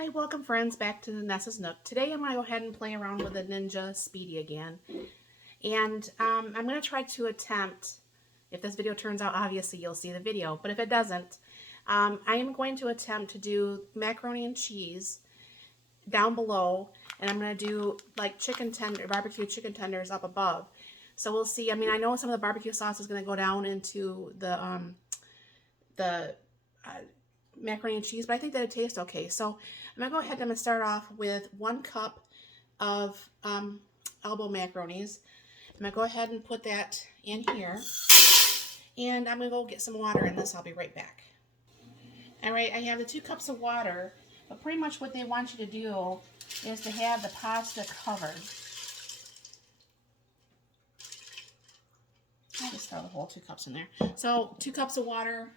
Hi, welcome friends back to the Nessa's Nook. Today I'm going to go ahead and play around with the Ninja Speedy again. And I'm going to try to attempt, if this video turns out, obviously you'll see the video, but if it doesn't, I am going to attempt to do macaroni and cheese down below, and I'm going to do like barbecue chicken tenders up above. So we'll see. I mean, I know some of the barbecue sauce is going to go down into the macaroni and cheese, but I think that it tastes okay. So I'm going to go ahead and I'm going to start off with 1 cup of elbow macaronis. I'm going to go ahead and put that in here. And I'm going to go get some water in this. I'll be right back. Alright, I have the 2 cups of water, but pretty much what they want you to do is to have the pasta covered. I'll just throw the whole 2 cups in there. So 2 cups of water,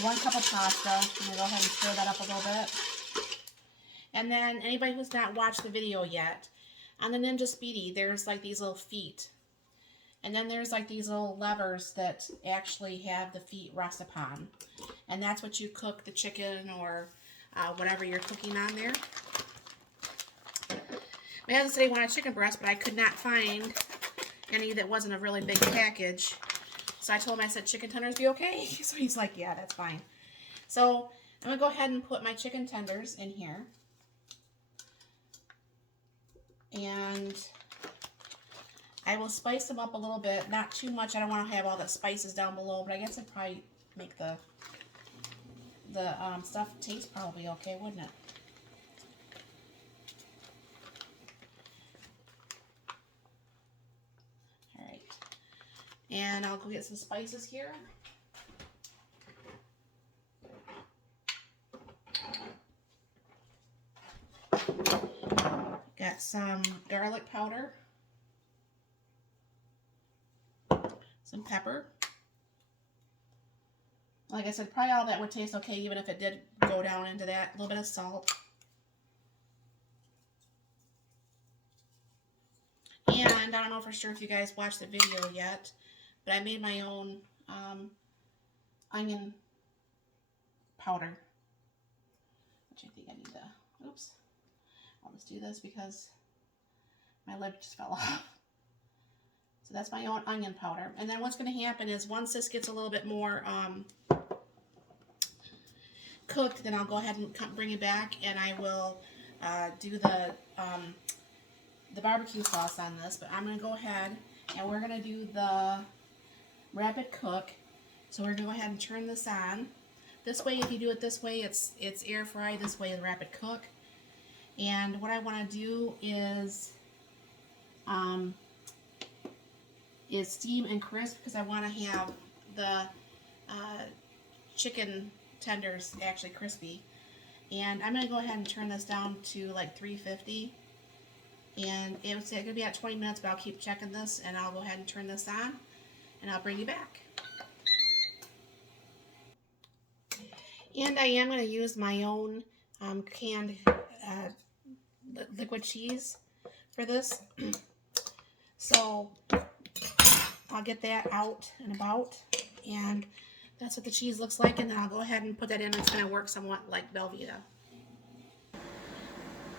1 cup of pasta. I'm going to go ahead and stir that up a little bit. And then anybody who's not watched the video yet, on the Ninja Speedy, there's like these little feet. And then there's like these little levers that actually have the feet rest upon. And that's what you cook the chicken or whatever you're cooking on there. My husband said he wanted chicken breast, but I could not find any that wasn't a really big package. So I told him, I said, chicken tenders be okay? So he's like, yeah, that's fine. So I'm going to go ahead and put my chicken tenders in here. And I will spice them up a little bit. Not too much. I don't want to have all the spices down below, but I guess I'd probably make the stuff taste probably okay, wouldn't it? Alright. And I'll go get some spices here. Got some garlic powder. Some pepper. Like I said, probably all that would taste okay even if it did go down into that. A little bit of salt. And I don't know for sure if you guys watched the video yet, but I made my own onion powder. Which I think I need to, oops. I'll just do this because my lid just fell off. So that's my own onion powder. And then what's going to happen is once this gets a little bit more cooked, then I'll go ahead and bring it back and I will do the barbecue sauce on this. But I'm going to go ahead and we're going to do the rapid cook. So we're going to go ahead and turn this on. This way, if you do it this way, it's air fry. This way is rapid cook. And what I want to do is steam and crisp because I want to have the chicken tenders actually crispy. And I'm going to go ahead and turn this down to like 350. And it's going to be at 20 minutes, but I'll keep checking this and I'll go ahead and turn this on and I'll bring you back. And I am going to use my own canned liquid cheese for this. So I'll get that out and about, and that's what the cheese looks like, and then I'll go ahead and put that in. It's going to work somewhat like Velveeta.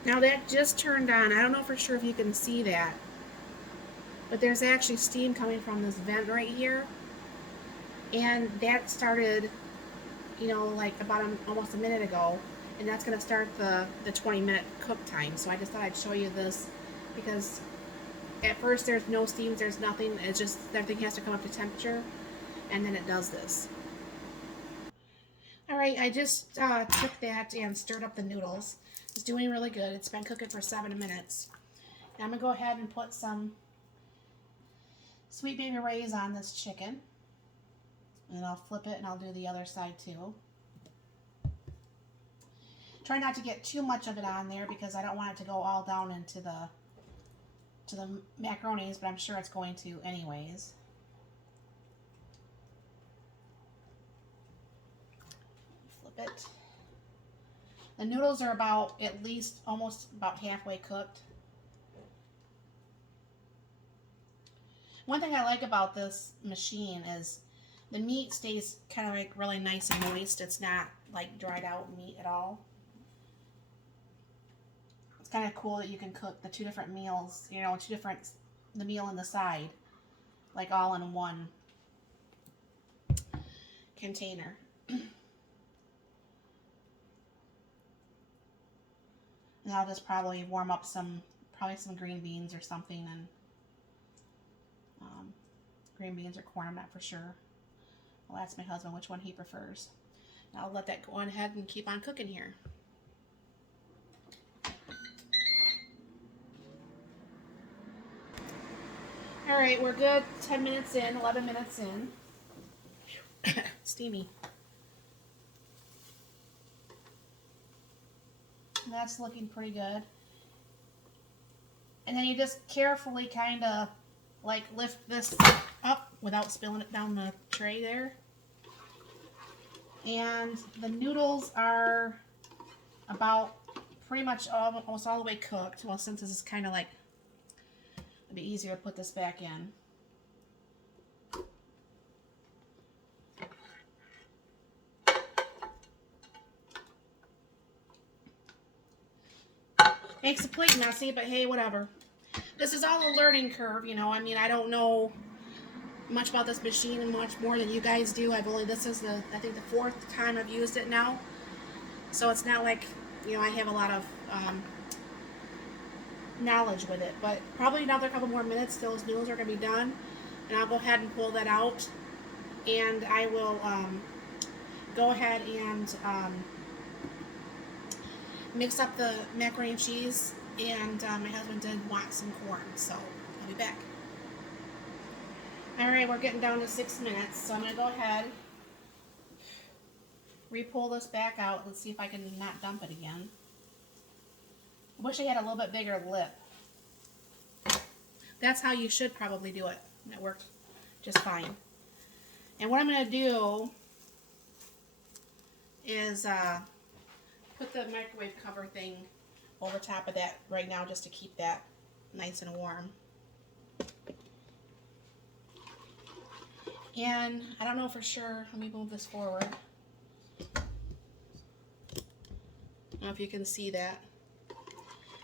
Now that just turned on. I don't know for sure if you can see that, but there's actually steam coming from this vent right here, and that started, you know, like about almost a minute ago, and that's going to start the 20-minute cook time. So I just thought I'd show you this because at first there's no steam, there's nothing. It's just everything has to come up to temperature, and then it does this. Alright, I just took that and stirred up the noodles. It's doing really good. It's been cooking for 7 minutes. Now I'm going to go ahead and put some Sweet Baby Ray's on this chicken. And I'll flip it and I'll do the other side too. Try not to get too much of it on there because I don't want it to go all down into the macaronis, but I'm sure it's going to anyways. Flip it. The noodles are about at least almost about halfway cooked. One thing I like about this machine is the meat stays kind of like really nice and moist. It's not like dried out meat at all. kind of cool that you can cook the two different meals, you know, the meal and the side, like all in one container. And I'll just probably warm up some green beans or something, and green beans or corn, I'm not for sure. I'll ask my husband which one he prefers. And I'll let that go on ahead and keep on cooking here. All right, we're good. 10 minutes in, 11 minutes in. Steamy. That's looking pretty good. And then you just carefully kind of like lift this up without spilling it down the tray there. And the noodles are about pretty much almost all the way cooked. Well, since this is kind of like, it'd be easier to put this back in. Makes a plate messy, but hey, whatever. This is all a learning curve, you know. I mean, I don't know much about this machine and much more than you guys do. This is I think the 4th time I've used it now. So it's not like, you know, I have a lot of knowledge with it. But probably another couple more minutes, those noodles are going to be done. And I'll go ahead and pull that out. And I will go ahead and mix up the macaroni and cheese, and my husband did want some corn, so I'll be back. Alright, we're getting down to 6 minutes, so I'm going to go ahead, re-pull this back out, and see if I can not dump it again. I wish I had a little bit bigger lip. That's how you should probably do it. It worked just fine. And what I'm going to do is put the microwave cover thing over top of that right now, just to keep that nice and warm. And I don't know for sure, let me move this forward. I don't know if you can see that,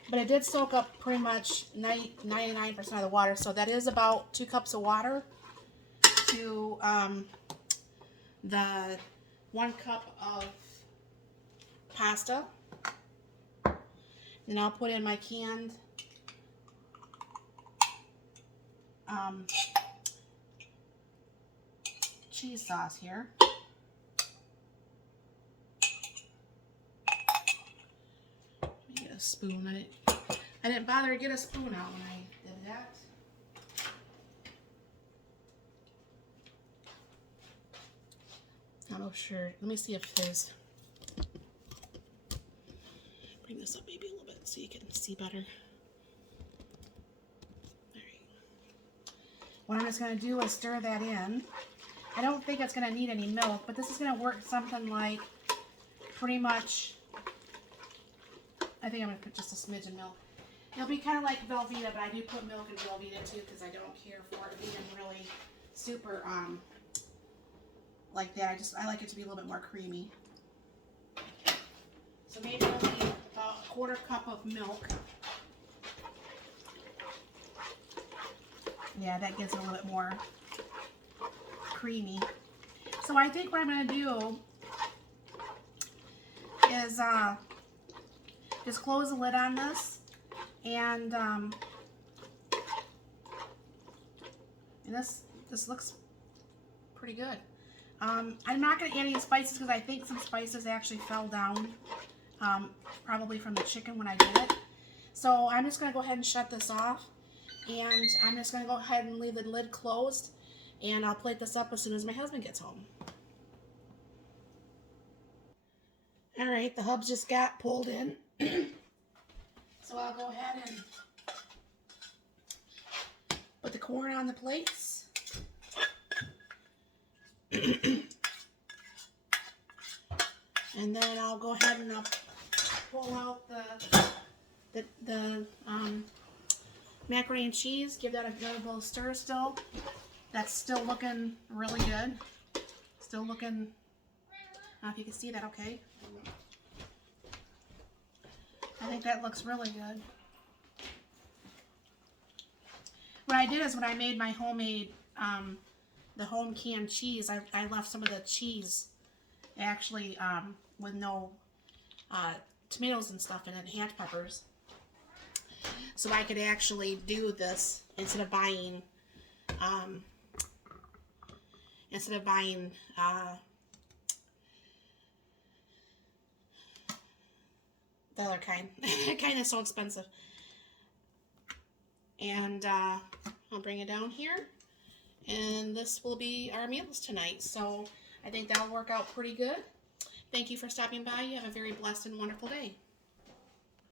but it did soak up pretty much 99% of the water, so that is about 2 cups of water to the 1 cup of pasta. And I'll put in my canned cheese sauce here. Let me get a spoon. I didn't bother to get a spoon out when I did that. I'm not sure. Let me see if there's... Bring this up maybe a little bit so you can see better. Alright. What I'm just going to do is stir that in. I don't think it's going to need any milk, but this is going to work something like pretty much... I think I'm going to put just a smidge of milk. It'll be kind of like Velveeta, but I do put milk in Velveeta too because I don't care for it being really super like that. I like it to be a little bit more creamy. So maybe I'll need about a 1/4 cup of milk. Yeah, that gets a little bit more creamy. So I think what I'm going to do is just close the lid on this, and this looks pretty good. I'm not going to add any spices because I think some spices actually fell down, probably from the chicken when I did it. So I'm just going to go ahead and shut this off, and I'm just going to go ahead and leave the lid closed, and I'll plate this up as soon as my husband gets home. Alright, the hubs just got pulled in. So I'll go ahead and put the corn on the plates. And then I'll go ahead and pull out the macaroni and cheese. Give that a good little stir still. That's still looking really good. Still looking, I don't know if you can see that okay. I think that looks really good. What I did is when I made my homemade, the home canned cheese, I left some of the cheese actually with no tomatoes and stuff in it, and peppers. So I could actually do this instead of buying the other kind. That kind is so expensive. And I'll bring it down here. And this will be our meals tonight. So I think that'll work out pretty good. Thank you for stopping by. You have a very blessed and wonderful day.